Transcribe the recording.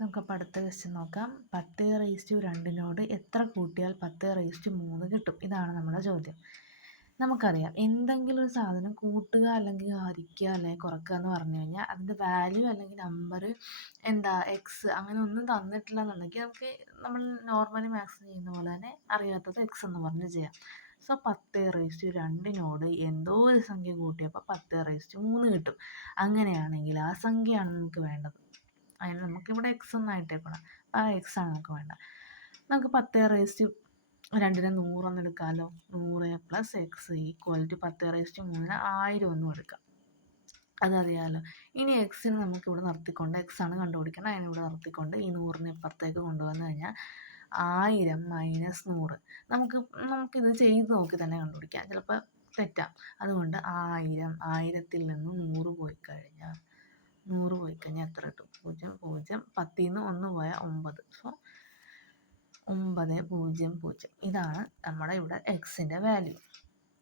നമുക്കപ്പോൾ അടുത്ത ക്വസ്റ്റ്യൻ നോക്കാം. 10⁻2 എത്ര കൂട്ടിയാൽ 10⁻3 കിട്ടും? ഇതാണ് നമ്മുടെ ചോദ്യം. നമുക്കറിയാം, എന്തെങ്കിലും ഒരു സാധനം കൂട്ടുക അല്ലെങ്കിൽ ഹരിക്കുക അല്ലെങ്കിൽ കുറക്കുക എന്ന് പറഞ്ഞു കഴിഞ്ഞാൽ അതിൻ്റെ വാല്യൂ അല്ലെങ്കിൽ നമ്പർ എന്താ എക്സ് അങ്ങനെ ഒന്നും തന്നിട്ടില്ല എന്നുണ്ടെങ്കിൽ നമുക്ക് നമ്മൾ നോർമലി മാത്സ് ചെയ്യുന്ന പോലെ തന്നെ അറിയാത്തത് എക്സ് എന്ന് പറഞ്ഞ് ചെയ്യാം. സോ 10⁻2 എന്തോ ഒരു സംഖ്യ കൂട്ടിയപ്പോൾ 10⁻3 കിട്ടും. അങ്ങനെയാണെങ്കിൽ ആ സംഖ്യയാണ് നമുക്ക് വേണ്ടത്. അതിന് നമുക്കിവിടെ എക്സ് ഒന്നായിട്ടേക്കണം. ആ എക്സ് ആണ് നമുക്ക് വേണ്ട. നമുക്ക് 10⁻2 100 എടുക്കാമല്ലോ. 100 + എക്സ് = 10⁻3 1000 ഒന്നും എടുക്കാം. അതറിയാമല്ലോ. ഇനി എക്സിന് നമുക്കിവിടെ നിർത്തിക്കൊണ്ട് എക്സ് ആണ് കണ്ടുപിടിക്കണം. അതിനിവിടെ നിർത്തിക്കൊണ്ട് ഈ 100നെ ഇപ്പുറത്തേക്ക് കൊണ്ടുവന്നു കഴിഞ്ഞാൽ 1000 - 100 നമുക്കിത് ചെയ്ത് നോക്കി തന്നെ കണ്ടുപിടിക്കാം. ചിലപ്പോൾ തെറ്റാം. അതുകൊണ്ട് 1000ൽ നിന്ന് 100 പോയി കഴിഞ്ഞാൽ എത്ര കിട്ടും? 0 0 10ൽ നിന്ന് 1 പോയാൽ 9. സോ 900. ഇതാണ് നമ്മുടെ ഇവിടെ എക്സിൻ്റെ വാല്യൂ.